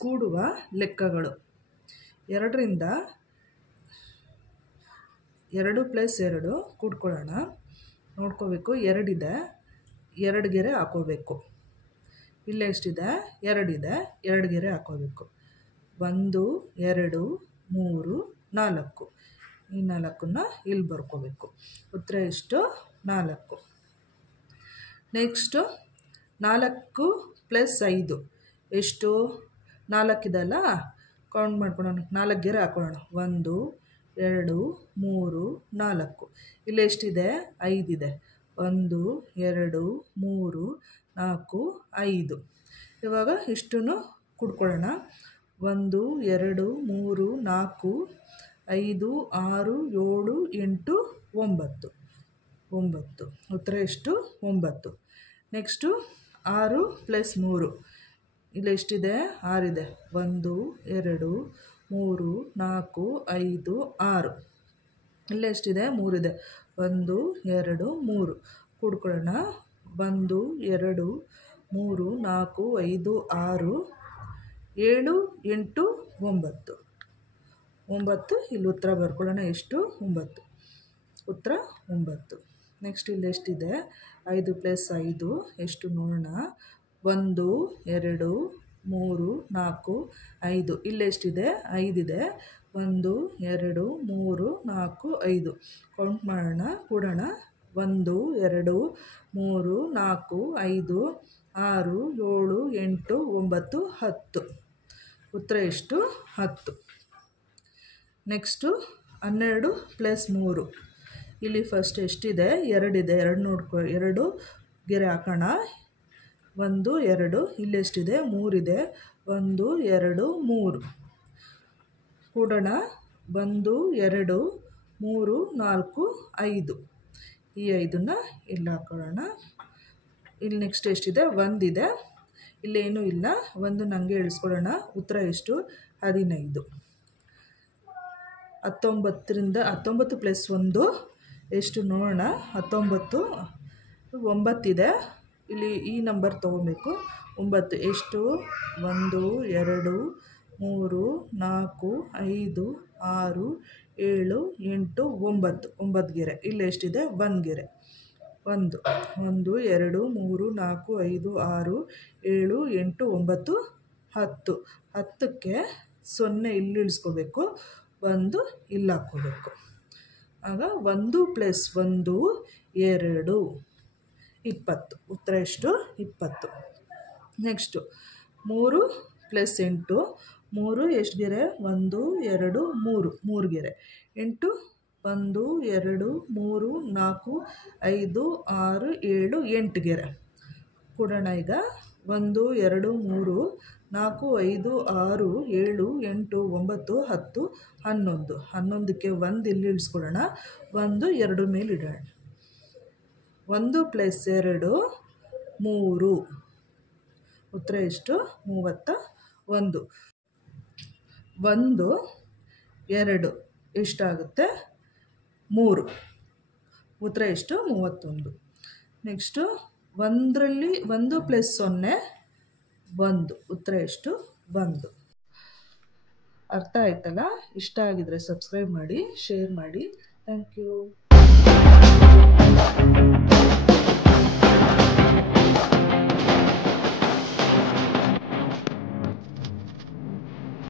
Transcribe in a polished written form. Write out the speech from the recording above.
ಕೂಡುವ ಲೆಕ್ಕಗಳು. 2ರಿಂದ 2 + 2 ಕೂಡ್ಕೊಳ್ಳೋಣ. ನೋಡ್ಕೋಬೇಕು, 2 ಇದೆ, 2 ಗೆರೆ ಹಾಕೋಬೇಕು. ಇಲ್ಲಿ ಎಷ್ಟಿದೆ? 2 ಇದೆ, 2 ಗೆರೆ ಹಾಕೋಬೇಕು. 1 2 3 4. ಈ 4ನ್ನ ಇಲ್ಲಿ ಬರ್ಕೋಬೇಕು. ಉತ್ತರ ಎಷ್ಟು? 4. ನೆಕ್ಸ್ಟು 4 + 5 ಎಷ್ಟು? 4 ಇದಲ್ಲ, ಕೌಂಟ್ ಮಾಡ್ಕೊಳ್ಳೋಣ. 4 ಗೆರೆ ಹಾಕೊಳ್ಳೋಣ. 1 2 3 4. ಇಲ್ಲಿ ಎಷ್ಟಿದೆ? 5 ಇದೆ. 1 2 3 4 5. ಇವಾಗ ಇಷ್ಟನ್ನು ಕೂಡ್ಕೊಳ್ಳೋಣ. 1 2 3 4 5 6 7 8 9. 9. ಉತ್ತರ ಎಷ್ಟು? 9. ನೆಕ್ಸ್ಟು 6 + 3. ಇಲ್ಲಿ ಎಷ್ಟಿದೆ? 6 ಇದೆ. 1 2 3 4 5 6. ಇಲ್ಲಿ ಎಷ್ಟಿದೆ? 3 ಇದೆ. 1 2 3. ಕೂಡ್ಕೊಳ್ಳೋಣ. 1 2 3 4 5 6 7 8 9. 9. ಇಲ್ಲಿ ಉತ್ತರ ಬರ್ಕೊಳ್ಳೋಣ. ಎಷ್ಟು? 9. ಉತ್ತರ 9. ನೆಕ್ಸ್ಟ್ ಇಲ್ಲಿ ಎಷ್ಟಿದೆ? 5 + 5 ಎಷ್ಟು ನೋಡೋಣ. 1 2 3 4 5. ಇಲ್ಲಿ ಎಷ್ಟಿದೆ? 5 ಇದೆ. 1 2 3 4 5. ಕೌಂಟ್ ಮಾಡೋಣ, ಕೂಡೋಣ. 1 2 3 4 5 6 7 8 9 10. ಉತ್ತರ ಎಷ್ಟು? 10. ನೆಕ್ಸ್ಟು 12 + 3. ಇಲ್ಲಿ ಫಸ್ಟ್ ಎಷ್ಟಿದೆ? 2 ಇದೆ. 2 ನೋಡ್ಕೊ, 2 ಗೆರೆ ಹಾಕೋಣ. 1 2. ಇಲ್ಲಿ ಎಷ್ಟಿದೆ? 3 ಇದೆ. 1 2 3. ಕೂಡೋಣ. 1 2 3 4 5. ಈ 5ನ್ನ ಇಲ್ಲಿ ಹಾಕೊಳ್ಳೋಣ. ಇಲ್ಲಿ ನೆಕ್ಸ್ಟ್ ಎಷ್ಟಿದೆ? 1 ಇದೆ. ಇಲ್ಲೇನೂ ಇಲ್ಲ. 1 ನನಗೆ ಇಳಿಸ್ಕೊಳ್ಳೋಣ. ಉತ್ತರ ಎಷ್ಟು? 15. 19 + 1 ಎಷ್ಟು ನೋಡೋಣ. 19. 9 ಇದೆ. ಇಲ್ಲಿ ಈ ನಂಬರ್ ತೊಗೊಬೇಕು. 9 ಎಷ್ಟು? 1 2 3 4 5 6 7 8 9. 9 ಗೆರೆ. ಇಲ್ಲಿ ಎಷ್ಟಿದೆ? 1 ಗೆರೆ. 1 1 2 3 4 5 6 7 8 9 10. 10ಕ್ಕೆ 0 ಇಲ್ಲಿ ಇಳಿಸ್ಕೋಬೇಕು. 1 ಇಲ್ಲಿ ಹಾಕ್ಕೋಬೇಕು. ಆಗ 1 + 1 2 20. ಉತ್ತರ ಎಷ್ಟು? 20. ನೆಕ್ಸ್ಟು 3 + 8. 3 ಎಷ್ಟು ಗೆರೆ? 1 2 3. 3 ಗೆರೆ. 8 1 2 3 4 5 6 7 8 ಗೆರೆ. ಕೂಡೋಣ ಈಗ. 1 2 3 4 5 6 7 8 9 10 11. 11ಕ್ಕೆ 1 ಇಲ್ಲಿ ಇಳಿಸ್ಕೊಳ್ಳೋಣ. 1 2 ಮೇಲೆ ಇಡೋಣ. 1 + 2 3. ಉತ್ತರ ಎಷ್ಟು? 31. 1 2 ಎಷ್ಟಾಗುತ್ತೆ? 3. ಉತ್ತರ ಎಷ್ಟು? 31. ನೆಕ್ಸ್ಟು 1ರಲ್ಲಿ 1 + 0 1. ಉತ್ತರ ಎಷ್ಟು? 1. ಅರ್ಥ ಆಯ್ತಲ್ಲ? ಇಷ್ಟ ಆಗಿದ್ರೆ ಸಬ್ಸ್ಕ್ರೈಬ್ ಮಾಡಿ, ಶೇರ್ ಮಾಡಿ. Thank you.